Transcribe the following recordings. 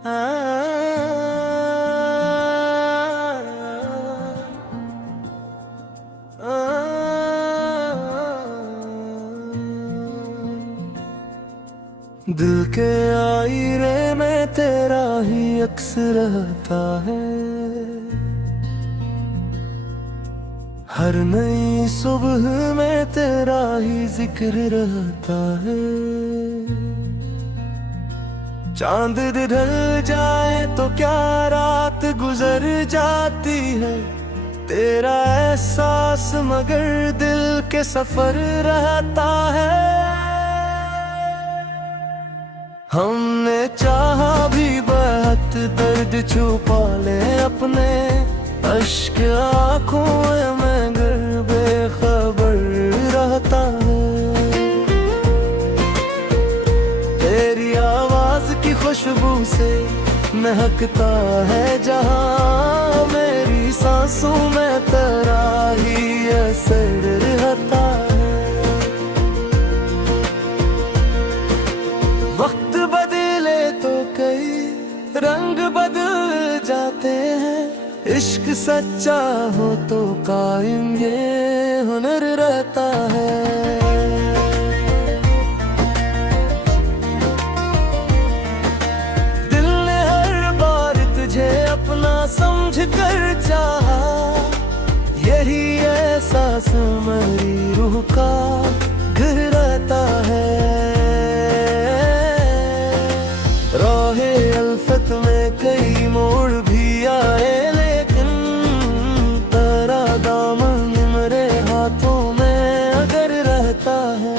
दिल के आईने में तेरा ही अक्स रहता है। हर नई सुबह में तेरा ही जिक्र रहता है। चांद ढल जाए तो क्या रात गुजर जाती है। तेरा एहसास मगर दिल के सफर रहता है। हमने चाहा भी बहुत दर्द छुपा ले अपने अश्क आँखों में गर बेखबर रहता है। तेरी आवाज की खुशबू से महकता है जहां। मेरी सांसों में तेरा ही असर रहता है। वक्त बदले तो कई रंग बदल जाते हैं। इश्क सच्चा हो तो कायम ये हुनर रहता है। दिल ने हर बार तुझे अपना समझ कर चाहा। यही एहसास मेरी रूह का घर रहता है। राहे अल्फत में कई मोड़ भी आए, लेकिन तेरा दामन मेरे हाथों में अगर रहता है।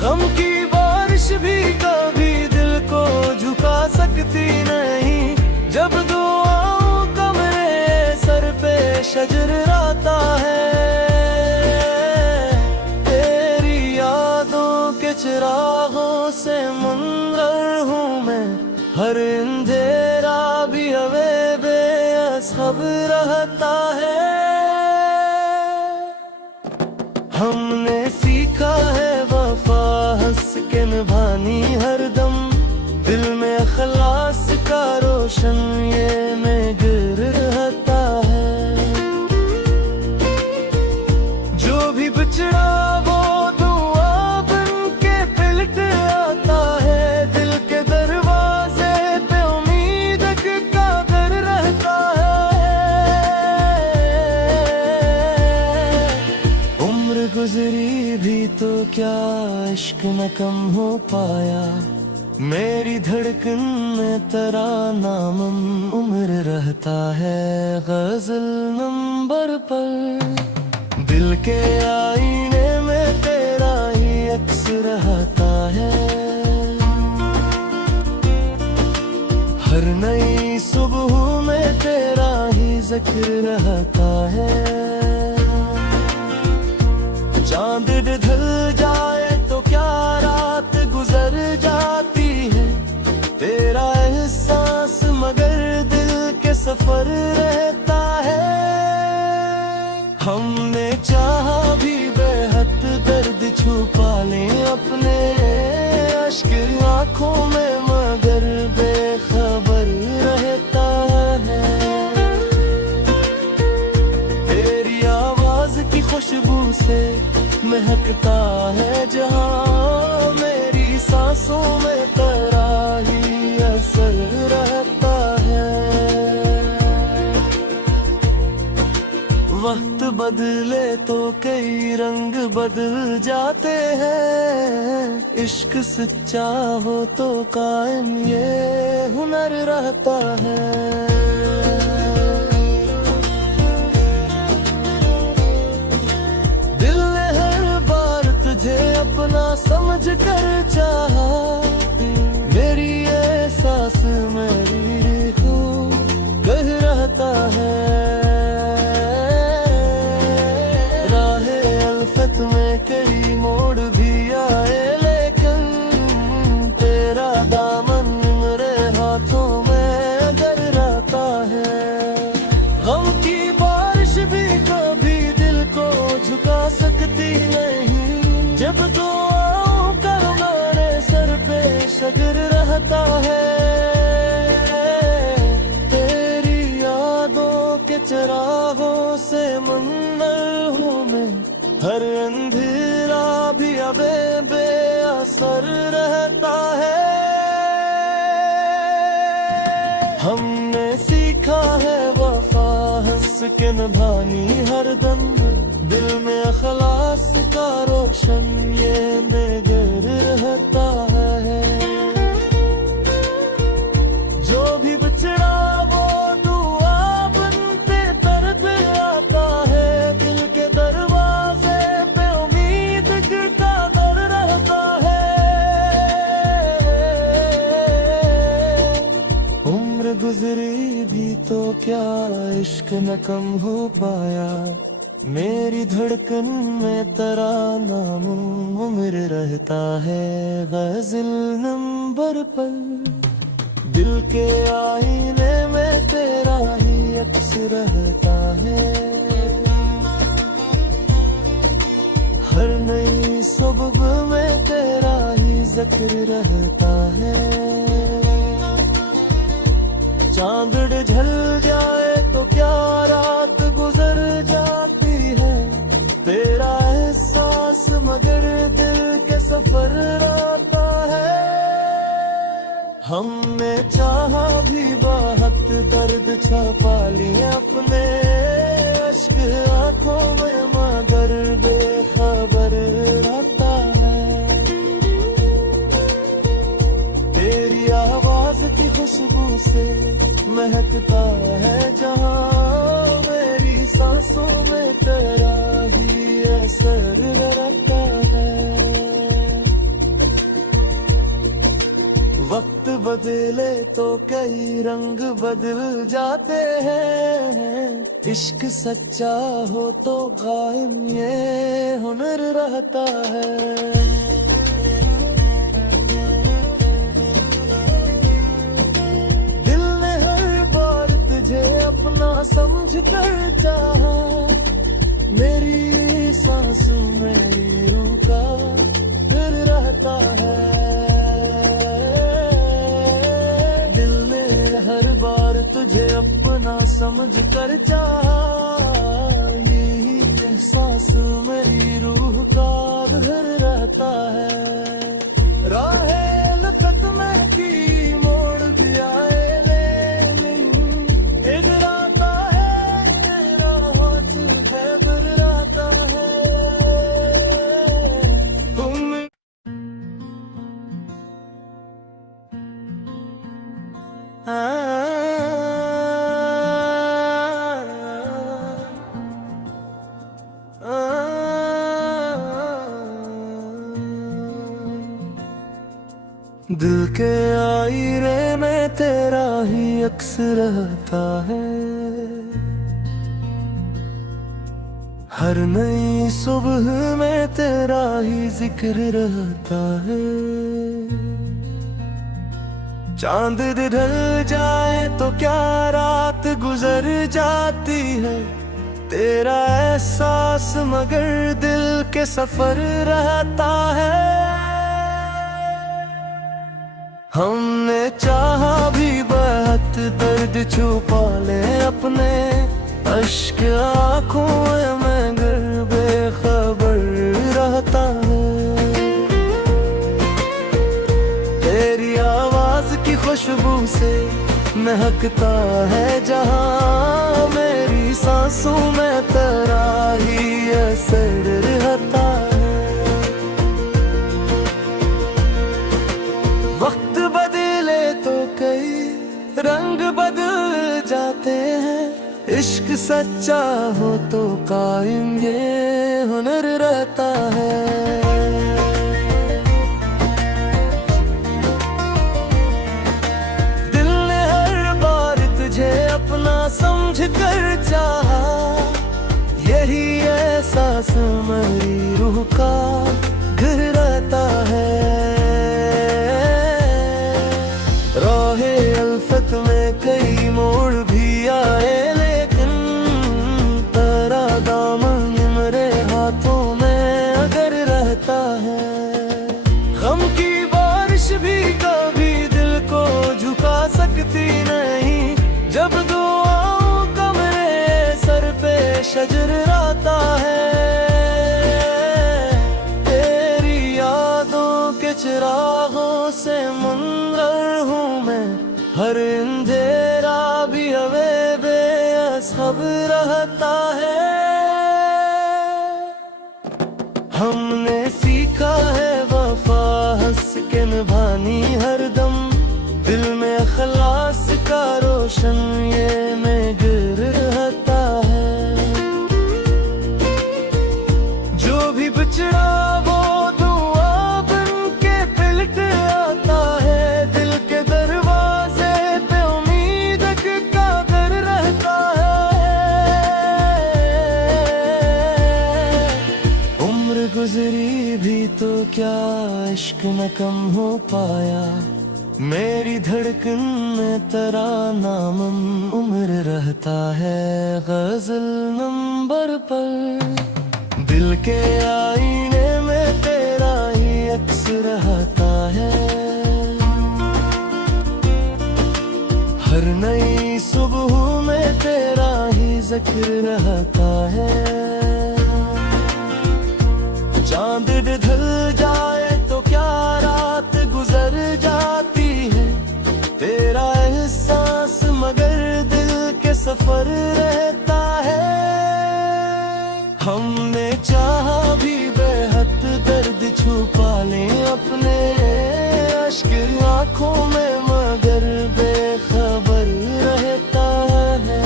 गम की बारिश भी कभी दिल को झुका सकती नहीं। जब दुआओं का मेरे सर पे शजर रहता है। तेरी यादों के चिरागों से मुनव्वर हूँ मैं। हर अंधेरा भी हमें बेअसब रहता है। हमने सीखा है वफा हंस के निभानी हरदम। दिल में अखलास का रोशन ये मेघर रहता है। जो भी बिछड़ा वो दुआ बन के पलट आता है। दिल के दरवाजे पे उम्मीद का घर रहता है। उम्र गुजरी भी तो क्या इश्क न कम हो पाया। मेरी धड़कन में तेरा नाम उम्र रहता है। गजल नंबर पर दिल के आईने में तेरा ही अक्स रहता है। हर नई सुबह में तेरा ही जिक्र रहता है। चांद ढल जाए तो क्या रात गुजर जाती है। तेरा एहसास मगर दिल के सफर रहता है। हमने चाहा भी बेहद दर्द छुपा ले अपने अश्क आँखों में मगर बेखबर रहता है। तेरी आवाज की खुशबू से महकता है जहां। मेरी सांसों में तेरा ही असर रहता है। वक्त बदले तो कई रंग बदल जाते हैं। इश्क सच्चा हो तो कायम ये हुनर रहता है। अपना समझ कर चाहा। मेरी एहसास मेरी रूह कह रहता है। राहे अल्फत में कई मोड़ भी आए, लेकिन तेरा दामन मेरे हाथों में अगर रहता है। गम की बारिश भी कभी दिल को झुका सकती नहीं। जब दुआओं का हमारे सर पे शगर रहता है। सफर रहता है। हमने सीखा है वफा हंस के निभानी हरदम, दिल में अखलास का रोशन ये निगर रहता है। जो भी बिछड़ा वो दुआ बनते दर्द आता है, दिल के दरवाजे पे उम्मीद का दर रहता है। उम्र गुजरी भी तो क्या इश्क न कम हो पाया, मेरी धड़कन में तराना उम्र रहता है। गज़ल नंबर पर दिल के आईने में तेरा ही अक्स रहता है। हर नई सुबह में तेरा ही जिक्र रहता है। चांद ढल जाए तो क्या रात गुजर जाती है, तेरा एहसास मगर दिल के सफर रहता है। हमने चाहा भी बहुत दर्द छुपा लिए अपने अश्क आंखों में, मगर बेखबर रहता है। तेरी आवाज की खुशबू से महकता है जहां, मेरी सांसों में तेरा ही असर रहता है। वक्त बदले तो कई रंग बदल जाते हैं, इश्क सच्चा हो तो कायम ये हुनर रहता है। अपना समझ कर चाहा, मेरी सांसों में रूह का फिर रहता है। दिल ने हर बार तुझे अपना समझ कर चाहा, यही एहसास मेरी रूह का फिर रहता है। राहे लफ़त में की मोड़ भी आए, दिल के आईने में तेरा ही अक्स रहता है। हर नई सुबह में तेरा ही जिक्र रहता है। चांद ढल जाए तो क्या रात गुजर जाती है, तेरा एहसास मगर दिल के सफर रहता है। हमने चाहा भी बहुत दर्द छुपा ले अपने अश्क आंखों में, मगर बेखबर रहता है। तेरी आवाज की खुशबू से महकता है जहां, मेरी सांसों में तेरा ही असर रहता है। वक्त बदले तो कई रंग बदल जाते हैं, इश्क सच्चा हो तो कायम ये हुनर रहता है। दिल ने हर बार तुझे अपना समझ कर चाहा, यही एहसास मेरी रूह का घर रहता है। राहे अल्फत में कई मोड़ भी आए, लेकिन तेरा दामन मेरे हाथों के चिरागों से मुनव्वर हूँ मैं, हर अंधेरा भी हमें बेअसब रहता है। हमने सीखा है वफा हंस के निभानी हरदम, दिल में अखलास का रोशन ये में गिर रहता है। जो भी बिछड़ा वो दुआ बन के पलट आता है, दिल के दरवाजे पे उम्मीद का घर रहता है। उम्र गुजरी भी तो क्या इश्क न कम हो पाया, मेरी धड़कन में तेरा नाम उम्र रहता है। गजल नंबर पर दिल के आईने में तेरा ही अक्स रहता है। हर नई सुबह में तेरा ही जिक्र रहता है। चांद ढल जाए तो क्या रात गुजर जाती है, तेरा एहसास मगर दिल के सफर रहता है। हमने चाहा भी बेहद दर्द छुपा लें अपने अश्क आँखों में, मगर बेखबर रहता है।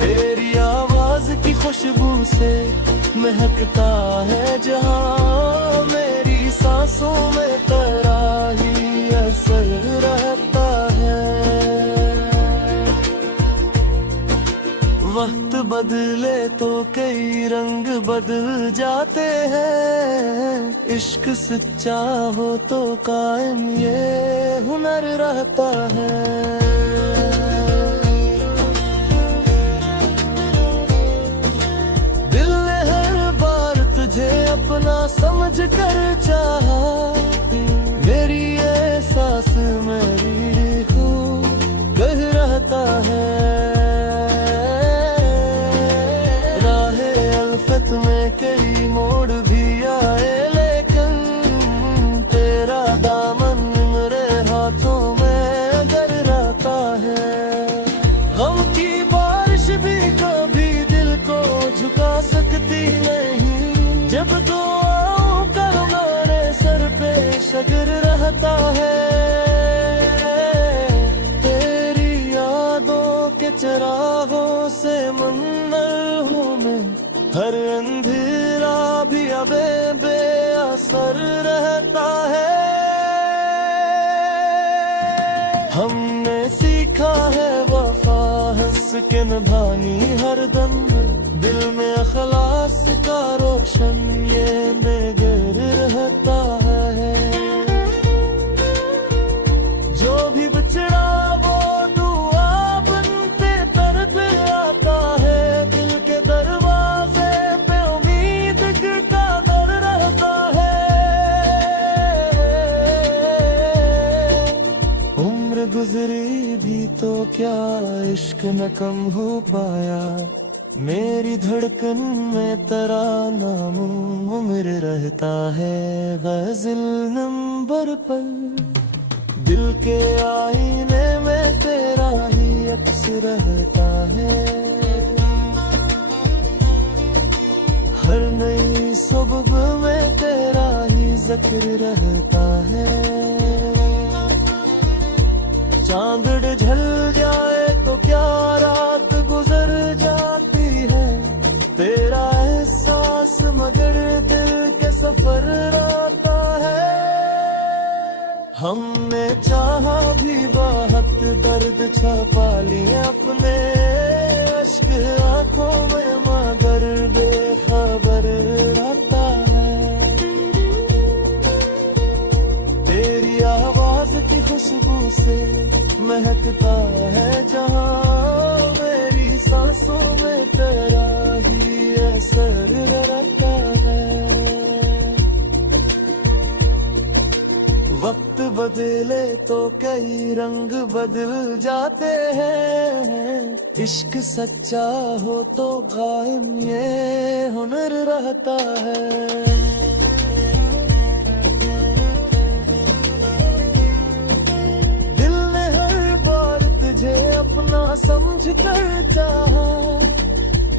तेरी आवाज की खुशबू से महकता है जहाँ, मेरी सांसों में तेरा ही असर रहता है। वक्त बदले तो कई रंग बदल जाते हैं, इश्क सच्चा हो तो कायम ये हुनर रहता है। अपना समझ कर चाहा, मेरी ये सांस मेरी रूह कह रहता है। राहे अल्फत में कई मोड़ भी आए, लेकिन तेरा दामन मेरे हाथों में अगर रहता है। गम की बारिश भी कभी दिल को झुका सकती नहीं, जब दुआओं का हमारे सर पे शगर रहता है। तेरी यादों के चिरागों से मुनव्वर हूँ मैं, हर अंधेरा भी अब बेअसर रहता है। हमने सीखा है वफा हंस के निभानी हरदम, दिल में अखलास का रोशन ये नगर रहता है। जो भी बिछड़ा वो दुआ बनते तरफ आता है, दिल के दरवाजे पे उम्मीद का दर रहता है। उम्र गुजरी भी तो क्या इश्क न कम हो पाया, मेरी धड़कन में तेरा नाम उम्र रहता है। गजल नंबर पर दिल के आईने में तेरा ही अक्स रहता है। हर नई सुबह में तेरा ही जिक्र रहता है। चांद ढल जाए तो क्या रात गुजर जाती है, तेरा एहसास मगर दिल के सफर रहता है। हमने चाहा भी बहुत दर्द छुपा लिए अपने अश्क आँखों में, मगर बेखबर रहता है। तेरी आवाज की खुशबू से महकता है जहाँ, मेरी सांसों में तेरा ही असर रहता है। वक्त बदले तो कई रंग बदल जाते हैं, इश्क सच्चा हो तो कायम ये हुनर रहता है। समझ कर चाहा,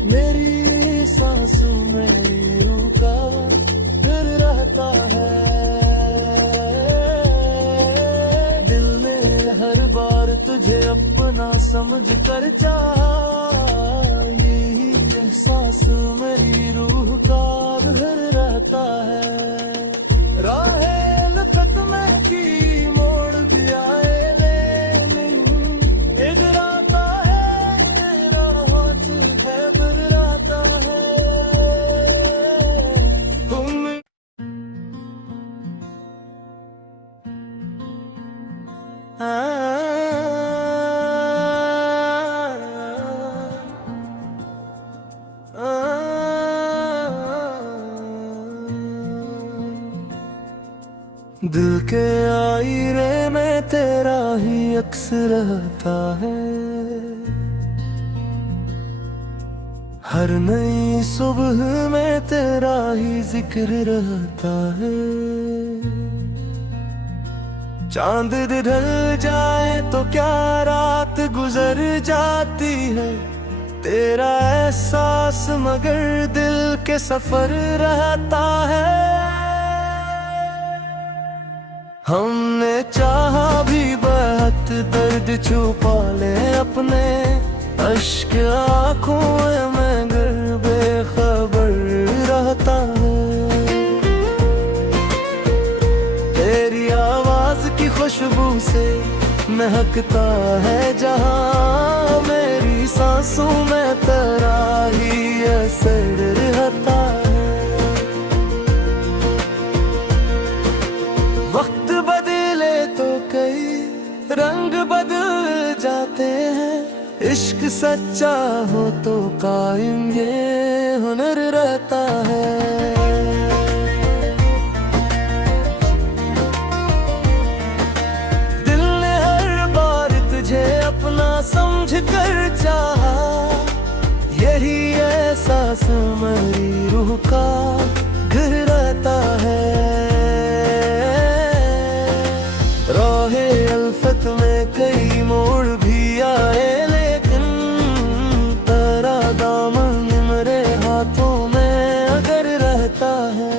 मेरी सांसों मेरी रूह का फिर रहता है। दिल ने हर बार तुझे अपना समझ कर चाहा, यही एहसास मेरी रूह का फिर रहता है। राहे उल्फत में की मोड़ भी आए लेकिन इगराता है तेरा हाथ है बरराता है। तुम दिल के आईने में तेरा ही अक्स रहता है। हर नई सुबह में तेरा ही जिक्र रहता है। चांद ढल जाए तो क्या रात गुजर जाती है, तेरा एहसास मगर दिल के सफर रहता है। हमने चाहा भी बहुत दर्द छुपा ले अपने अश्क आँखों में गर बेखबर रहता है। तेरी आवाज की खुशबू से महकता है जहाँ, मेरी सांसों में तेरा ही असर रहता है। वक्त बदले तो कई रंग बदल जाते हैं, इश्क सच्चा हो तो कायम ये हुनर रहता है। दिल ने हर बार तुझे अपना समझ कर चाहा, यही एहसास मेरी रूह का घर रहता है। राहे उल्फत में कई मोड़ भी आए लेकिन तेरा दामन मेरे हाथों में अगर रहता है।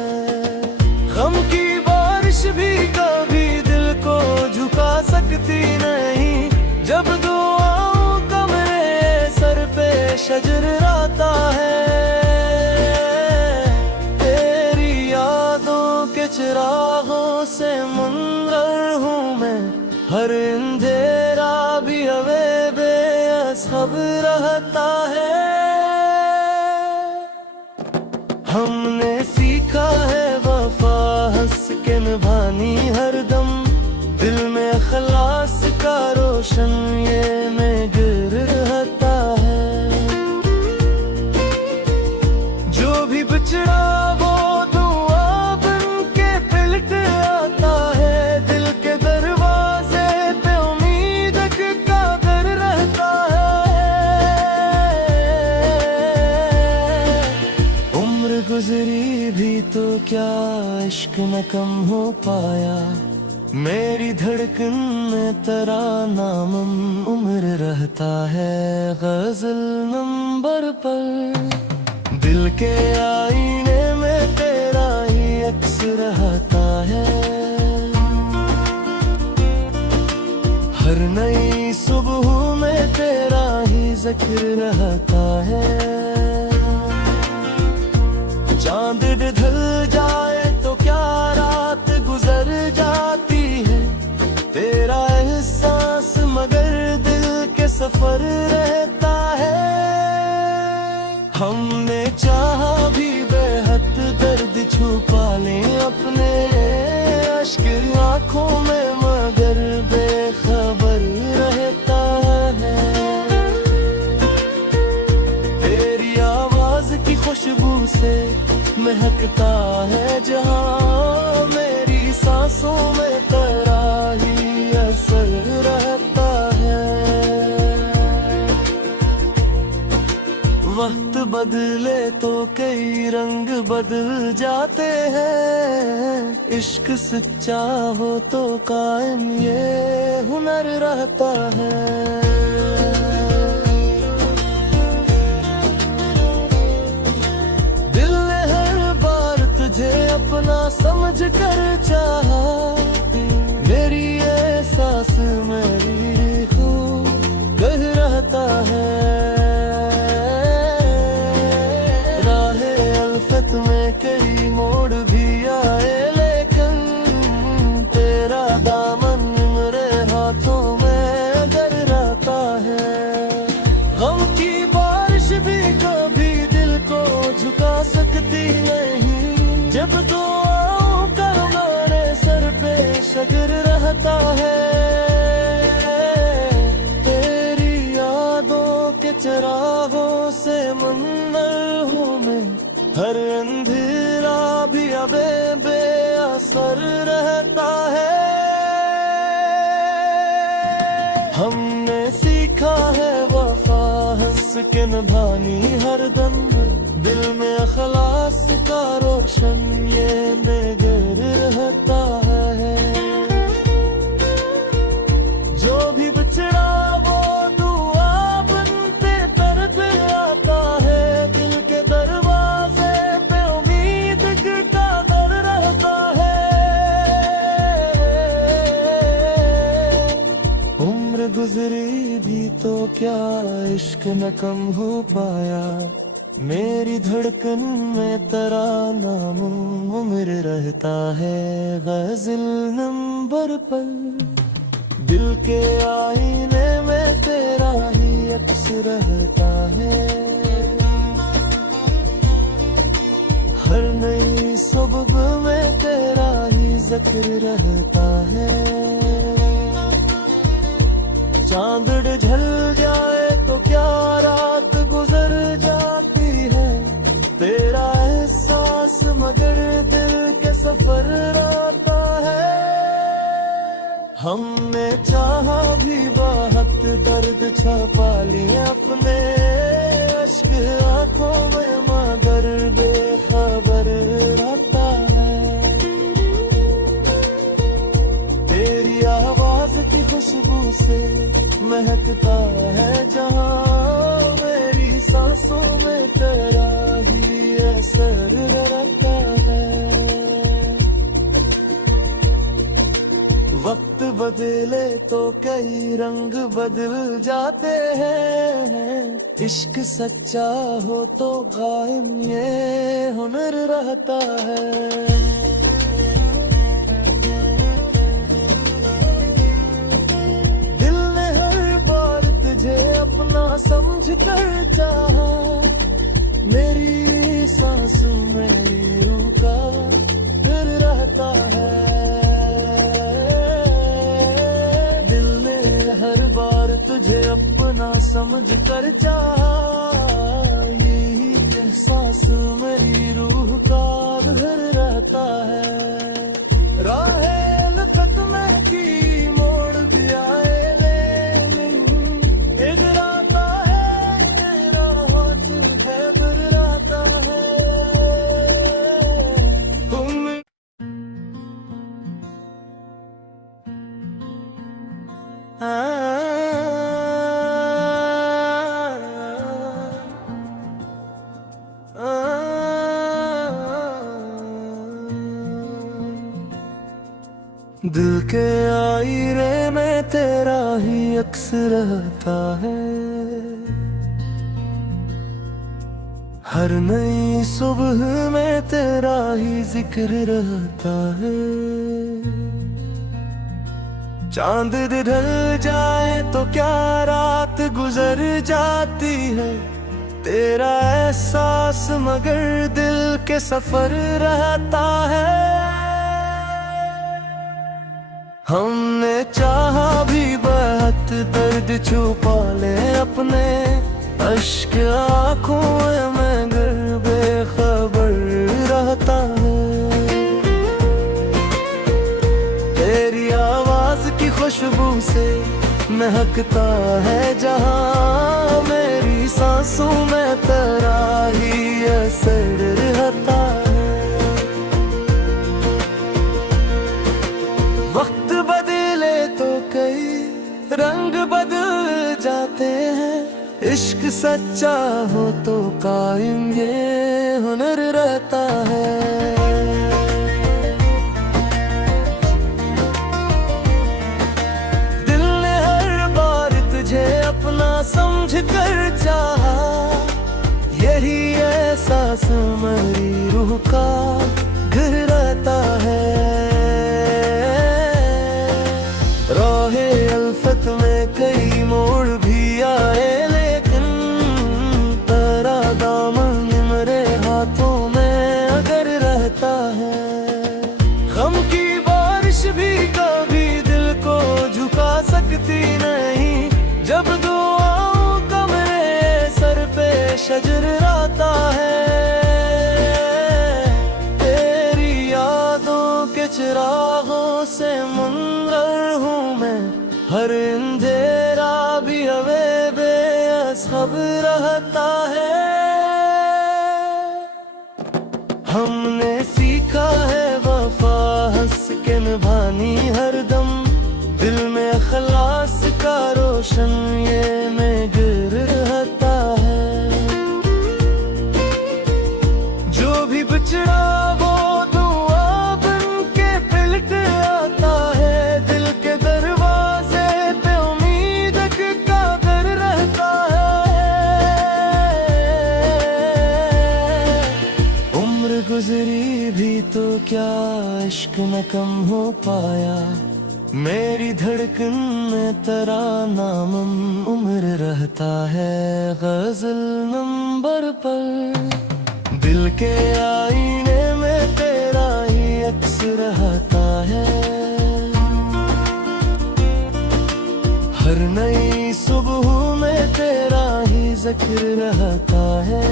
गम की बारिश भी कभी दिल को झुका सकती नहीं, जब दुआओं का मेरे सर पे शजर रहता है। तेरी यादों के चिरागों से मुनव्वर हूँ मैं, हर अंधेरा भी हवे बेअसब रहता है। हमने सीखा है वफा हंस के निभानी हरदम, दिल में खलास का रोशन ये में गिर रहता है। जो भी बिछड़ा वो दुआ बन के पलट आता है, दिल के दरवाजे पे उम्मीद का दर रहता है। उम्र गुजरी भी तो क्या इश्क न कम हो पाया, मेरी धड़कन में तेरा नाम उम्र रहता है। गजल नंबर पर दिल के आईने में तेरा ही अक्स रहता है। हर नई सुबह में तेरा ही जिक्र रहता है। चांद ढल जाए तो क्या रात गुजर जाती है, तेरा एहसास मगर दिल के सफर रहता है। हमने चाहा भी बेहद दर्द छुपा ले अपने अश्क आँखों में मगर बेखबर रहता है। तेरी आवाज की खुशबू से महकता है जहाँ, मेरी सांसों में तेरा ही असर रहता है। वक्त बदले तो कई रंग बदल जाते हैं, इश्क सच्चा हो तो कायम ये हुनर रहता है। समझ कर चाहा, मेरी ये सांस मेरी रूह कह रहता है। राहे अल्फत में कई मोड़ भी आए, लेकिन तेरा दामन मेरे हाथों में अगर रहता है। गम की बारिश भी कभी दिल को झुका सकती नहीं, जब दुआओं का हमारे सर पे शगर रहता है। तेरी यादों के चरागों से मुन्नर हूँ मैं, हर अंधेरा भी अब बेअसर रहता है। हमने सीखा है वफा हंस के निभानी हर दम, दिल में अखलास का रोशन ये नगर रहता है। जो भी बिछड़ा वो दुआ बनते तर पे आता है, दिल के दरवाजे पे उम्मीद का दर रहता है। उम्र गुजरी भी तो क्या इश्क न कम हो पाया, मेरी धड़कन में तेरा नाम उम्र रहता है। गज़ल नंबर पर दिल के आईने में तेरा ही अक्स रहता है। हर नई सुबह में तेरा ही जिक्र रहता है। चांद ढल जाए तो क्या रात गुजर जाती है, तेरा एहसास मगर दिल के सफर रहता है। हमने चाहा भी बहुत दर्द छुपा लिए अपने अश्क आंखों में, मगर बेखबर रहता है। तेरी आवाज की खुशबू से महकता है जहां, मेरी सांसों में तेरा ही असर रहता है। वक्त बदले तो कई रंग बदल जाते हैं, इश्क सच्चा हो तो कायम ये हुनर रहता है। अपना समझ कर चाहा, मेरी सांसों में रूह का फिर रहता है। दिल ने हर बार तुझे अपना समझ कर चाहा, यही एहसास मेरी रूह का फिर रहता है। राहे अल्फत में की मोड़ भी आए, दिल के आईने में तेरा ही अक्स रहता है। हर नई सुबह में तेरा ही जिक्र रहता है। चांद ढल जाए तो क्या रात गुजर जाती है, तेरा एहसास मगर दिल के सफर रहता है। हमने चाहा भी बहुत दर्द छुपा ले अपने अश्क आँखों में, मगर बेखबर रहता है। तेरी आवाज की खुशबू से महकता है जहां, मेरी सांसों में तेरा ही असर रहता है। वक्त बदले तो कई रंग बदल जाते हैं, इश्क सच्चा हो तो कायम ये हुनर रहता है। का घर रहता है। राहे अल्फत में कई मोड़ भी आए, लेकिन तेरा दामन मेरे हाथों में अगर रहता है। गम की बारिश भी कभी दिल को झुका सकती नहीं, जब दुआओं का मेरे सर पे शजर आता है। तेरी यादों के चिरागों से मुनव्वर हूँ मैं, हर अंधेरा भी हमें बेअसब रहता है। हमने सीखा है वफा हंस के निभानी हरदम, दिल में अखलास का रोशन ये मेघर रहता है। जो भी बिछड़ा वो दुआ बन के पलट आता है, दिल के दरवाजे पे उम्मीद का घर रहता है। उम्र गुजरी भी तो क्या इश्क न कम हो पाया, मेरी धड़कन में तेरा नाम उम्र रहता है। गजल नंबर पर दिल के आईने में तेरा ही अक्स रहता है। हर नई सुबह में तेरा ही जिक्र रहता है।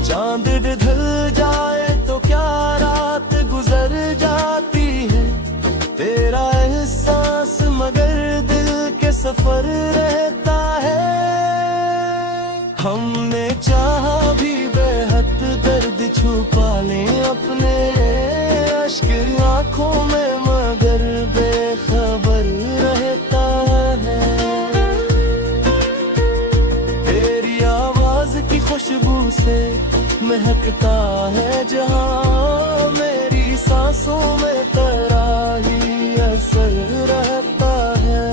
चांद ढल जाए तो क्या रात गुजर जाती है, तेरा एहसास मगर दिल के सफर रहता है। हमने चाहा भी बेहद दर्द छुपा लें अपने अश्क आंखों में, मगर बेखबर रहता है। तेरी आवाज की खुशबू से महकता है जहां, मेरी सांसों में तेरा ही असर रहता है।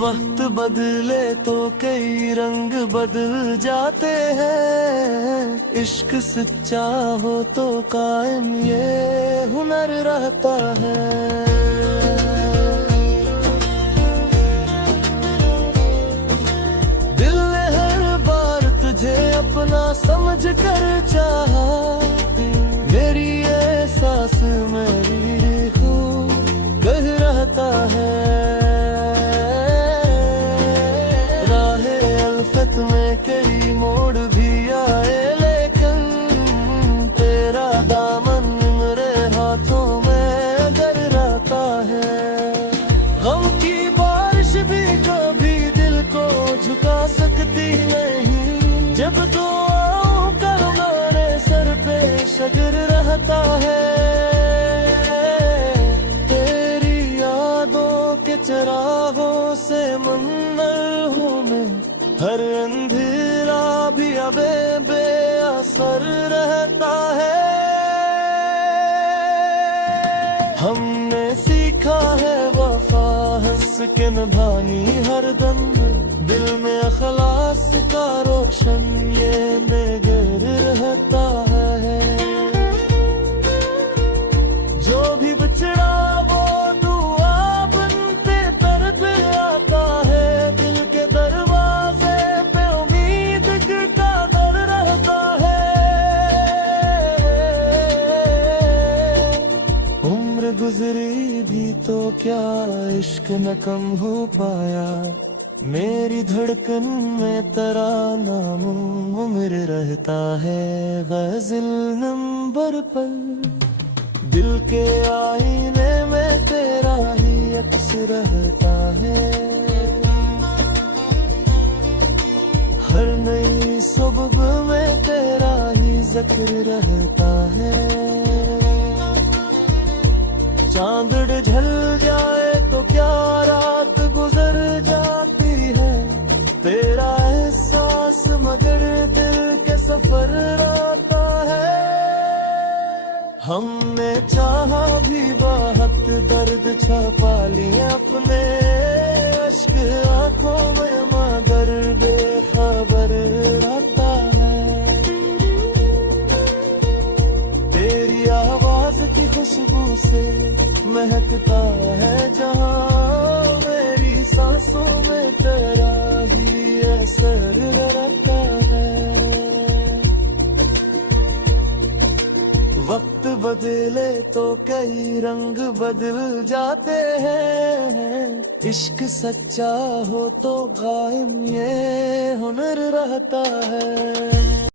वक्त बदले तो कई रंग बदल जाते हैं, इश्क सच्चा हो तो कायम ये हुनर रहता है। अपना समझ कर चाहा, मेरी ये सांस मेरी रूह कह रहता है। राहे अल्फत में कई मोड़ भी आए, लेकिन तेरा दामन मेरे हाथों में अगर रहता है। गम की बारिश भी कभी दिल को झुका सकती नहीं, जब दुआओं का हमारे सर पे शगर रहता है। तेरी यादों के चिरागों से मुनव्वर हूँ मैं, हर अंधेरा भी अबे बेअसर रहता है। हमने सीखा है वफा हंस के निभानी हरदम, दिल में अखलास का रोशन ये मेघर रहता है। जो भी बिछड़ा वो दुआ बनते तरफ आता है, दिल के दरवाजे पे उम्मीद का दर रहता है। उम्र गुजरी भी तो क्या इश्क न कम हो पाया, मेरी धड़कन में तेरा नाम उम्र रहता है। गजल नंबर पर दिल के आईने में तेरा ही अक्स रहता है। हर नई सुबह में तेरा ही जिक्र रहता है। चांद ढल जाए तो क्या रात गुजर जाती है, तेरा एहसास मगर दिल के सफर आता है। हमने चाहा भी बहुत दर्द छुपा लिए अपने अश्क आंखों में, मगर बेखबर वक्त बदले तो कई रंग बदल जाते हैं, इश्क सच्चा हो तो कायम ये हुनर रहता है।